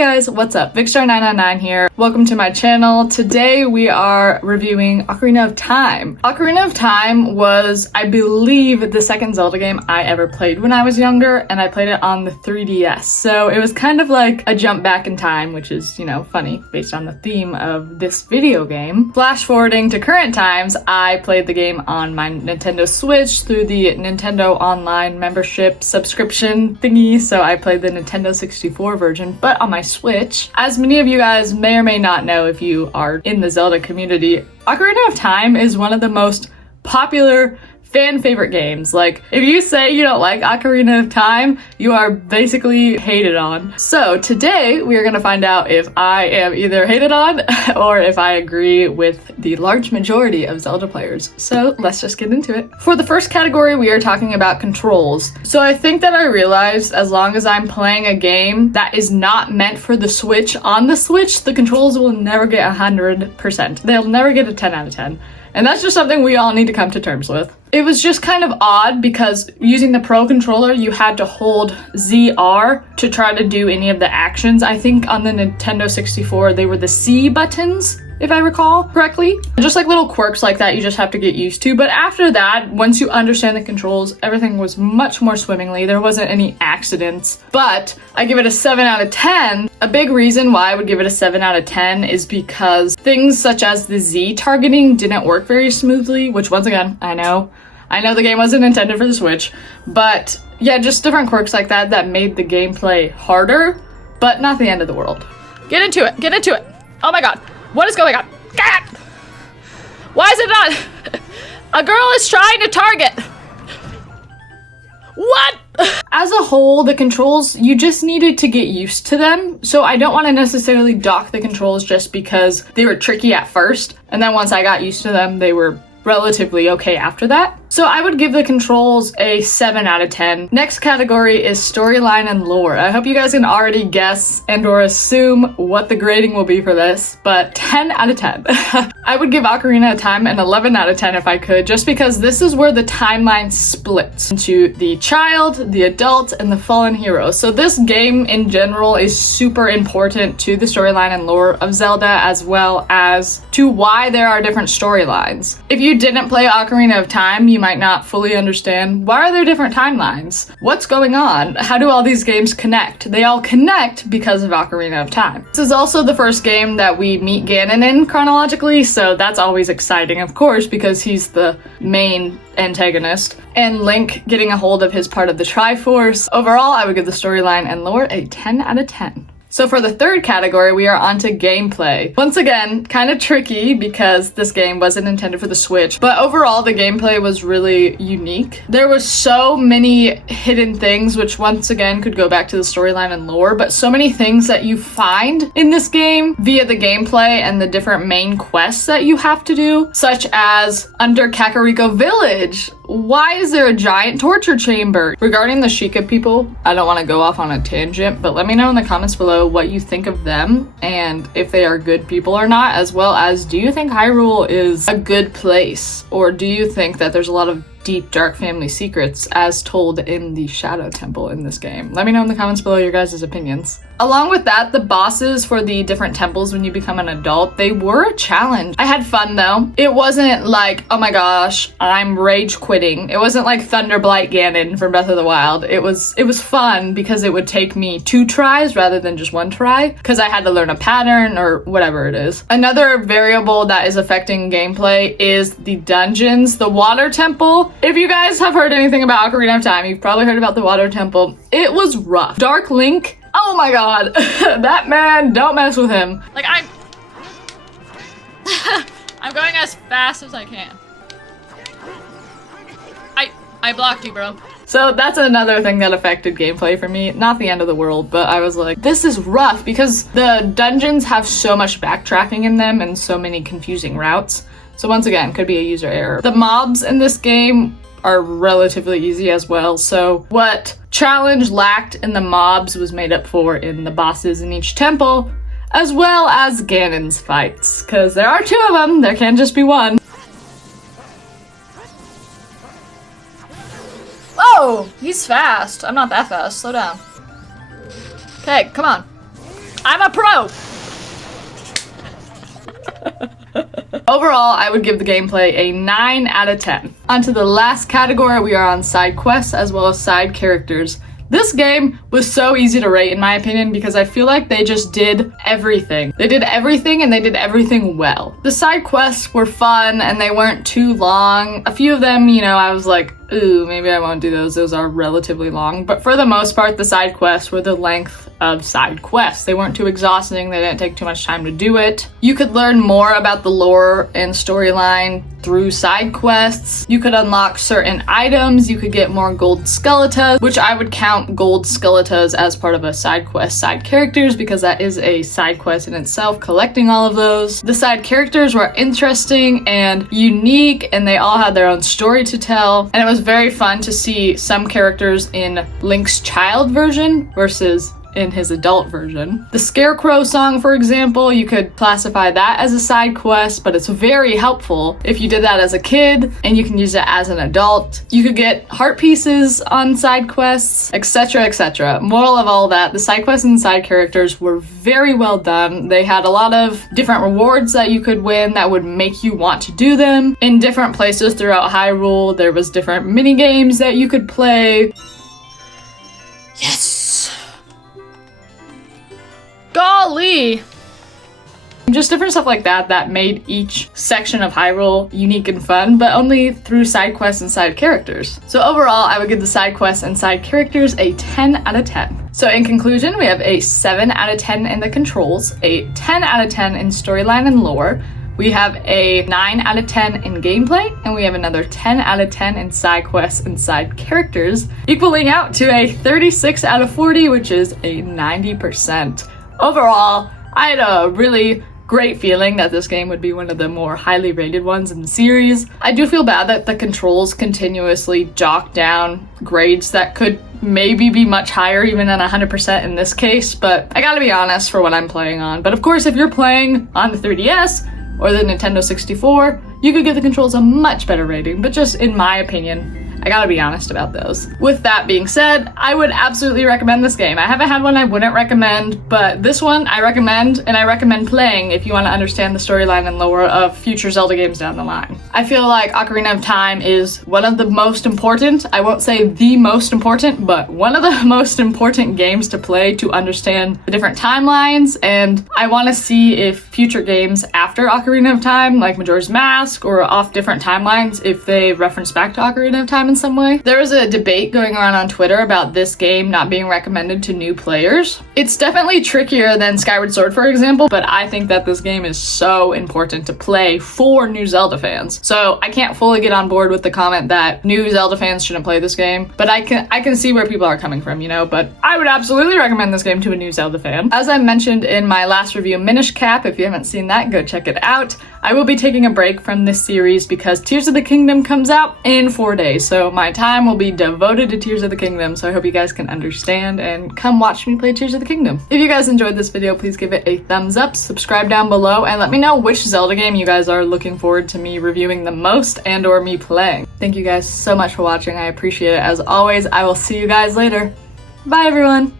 guys, what's up? Vicstar999 here. Welcome to my channel. Today we are reviewing Ocarina of Time. Ocarina of Time was, I believe, the second Zelda game I ever played when I was younger, and I played it on the 3DS. So it was kind of like a jump back in time, which is, you know, funny based on the theme of this video game. Flash forwarding to current times, I played the game on my Nintendo Switch through the Nintendo Online membership subscription thingy, so I played the Nintendo 64 version, but on my Switch. As many of you guys may or may not know if you are in the Zelda community, Ocarina of Time is one of the most popular fan favorite games. Like, if you say you don't like Ocarina of Time, you are basically hated on. So today we are going to find out if I am either hated on or if I agree with the large majority of Zelda players. So let's just get into it. For the first category, we are talking about controls. So I think that I realized as long as I'm playing a game that is not meant for the Switch on the Switch, the controls will never get 100%. They'll never get a 10 out of 10. And that's just something we all need to come to terms with. It was just kind of odd because using the Pro Controller, you had to hold ZR to try to do any of the actions. I think on the Nintendo 64, they were the C buttons, if I recall correctly. Just like little quirks like that you just have to get used to. But after that, once you understand the controls, everything was much more swimmingly. There wasn't any accidents. But I give it a 7 out of 10. A big reason why I would give it a 7 out of 10 is because things such as the Z targeting didn't work very smoothly, which once again, I know the game wasn't intended for the Switch, but yeah, just different quirks like that that made the gameplay harder, but not the end of the world. Get into it, get into it. Oh my god, what is going on? God! Why is it not? A girl is trying to target. What? As a whole, the controls, you just needed to get used to them. So I don't want to necessarily dock the controls just because they were tricky at first. And then once I got used to them, they were relatively okay after that. So I would give the controls a 7 out of 10. Next category is storyline and lore. I hope you guys can already guess and or assume what the grading will be for this, but 10 out of 10. I would give Ocarina of Time an 11 out of 10 if I could, just because this is where the timeline splits into the child, the adult, and the fallen hero. So this game in general is super important to the storyline and lore of Zelda, as well as to why there are different storylines. If you didn't play Ocarina of Time, you might not fully understand, why are there different timelines? What's going on? How do all these games connect? They all connect because of Ocarina of Time. This is also the first game that we meet Ganon in chronologically, so that's always exciting, of course, because he's the main antagonist. And Link getting a hold of his part of the Triforce. Overall, I would give the storyline and lore a 10 out of 10. So for the third category, we are onto gameplay. Once again, kind of tricky because this game wasn't intended for the Switch, but overall the gameplay was really unique. There was so many hidden things, which once again could go back to the storyline and lore, but so many things that you find in this game via the gameplay and the different main quests that you have to do, such as under Kakariko Village. Why is there a giant torture chamber? Regarding the Sheikah people, I don't want to go off on a tangent, but let me know in the comments below what you think of them and if they are good people or not, as well as do you think Hyrule is a good place, or do you think that there's a lot of deep dark family secrets as told in the Shadow Temple in this game? Let me know in the comments below your guys' opinions. Along with that, the bosses for the different temples when you become an adult, they were a challenge. I had fun though. It wasn't like, oh my gosh, I'm rage quitting. It wasn't like Thunderblight Ganon from Breath of the Wild. It was fun because it would take me 2 tries rather than just 1 try, because I had to learn a pattern or whatever it is. Another variable that is affecting gameplay is the dungeons. The water temple. If you guys have heard anything about Ocarina of Time, you've probably heard about the water temple. It was rough. Dark Link, oh my god, that man, don't mess with him. Like, I'm going as fast as I can. I blocked you, bro. So that's another thing that affected gameplay for me. Not the end of the world, but I was like, this is rough because the dungeons have so much backtracking in them and so many confusing routes. So once again, could be a user error. The mobs in this game are relatively easy as well, so what challenge lacked in the mobs was made up for in the bosses in each temple, as well as Ganon's fights, because there are 2 of them, there can't just be 1. Whoa! He's fast. I'm not that fast. Slow down. Okay, come on. I'm a pro! Overall, I would give the gameplay a 9 out of 10. On to the last category, we are on side quests as well as side characters. This game was so easy to rate in my opinion because I feel like they just did everything. They did everything and they did everything well. The side quests were fun and they weren't too long. A few of them, you know, I was like, ooh, maybe I won't do those. Those are relatively long. But for the most part, the side quests were the length of side quests. They weren't too exhausting. They didn't take too much time to do it. You could learn more about the lore and storyline through side quests. You could unlock certain items. You could get more gold skeletas, which I would count gold skeletas as part of a side quest side characters because that is a side quest in itself, collecting all of those. The side characters were interesting and unique and they all had their own story to tell. And it was very fun to see some characters in Link's child version versus in his adult version. The Scarecrow song, for example, you could classify that as a side quest, but it's very helpful if you did that as a kid and you can use it as an adult. You could get heart pieces on side quests, etc, etc. Moral of all that, the side quests and side characters were very well done. They had a lot of different rewards that you could win that would make you want to do them. In different places throughout Hyrule, there was different mini games that you could play. Yes! Golly! Just different stuff like that that made each section of Hyrule unique and fun, but only through side quests and side characters. So overall, I would give the side quests and side characters a 10 out of 10. So in conclusion, we have a 7 out of 10 in the controls, a 10 out of 10 in storyline and lore, we have a 9 out of 10 in gameplay, and we have another 10 out of 10 in side quests and side characters, equaling out to a 36 out of 40, which is a 90%. Overall, I had a really great feeling that this game would be one of the more highly rated ones in the series. I do feel bad that the controls continuously jock down grades that could maybe be much higher even than 100% in this case, but I gotta be honest for what I'm playing on. But of course, if you're playing on the 3DS or the Nintendo 64, you could give the controls a much better rating, but just in my opinion, I gotta be honest about those. With that being said, I would absolutely recommend this game. I haven't had one I wouldn't recommend, but this one I recommend, and I recommend playing if you want to understand the storyline and lore of future Zelda games down the line. I feel like Ocarina of Time is one of the most important, I won't say the most important, but one of the most important games to play to understand the different timelines, and I want to see if future games after Ocarina of Time, like Majora's Mask or off different timelines, if they reference back to Ocarina of Time in some way. There was a debate going around on Twitter about this game not being recommended to new players. It's definitely trickier than Skyward Sword, for example, but I think that this game is so important to play for new Zelda fans. So I can't fully get on board with the comment that new Zelda fans shouldn't play this game, but I can see where people are coming from, you know, but I would absolutely recommend this game to a new Zelda fan. As I mentioned in my last review, Minish Cap, if you haven't seen that, go check it out. I will be taking a break from this series because Tears of the Kingdom comes out in 4 days, so my time will be devoted to Tears of the Kingdom, so I hope you guys can understand and come watch me play Tears of the Kingdom. If you guys enjoyed this video, please give it a thumbs up, subscribe down below, and let me know which Zelda game you guys are looking forward to me reviewing the most and or me playing. Thank you guys so much for watching, I appreciate it as always. I will see you guys later. Bye everyone!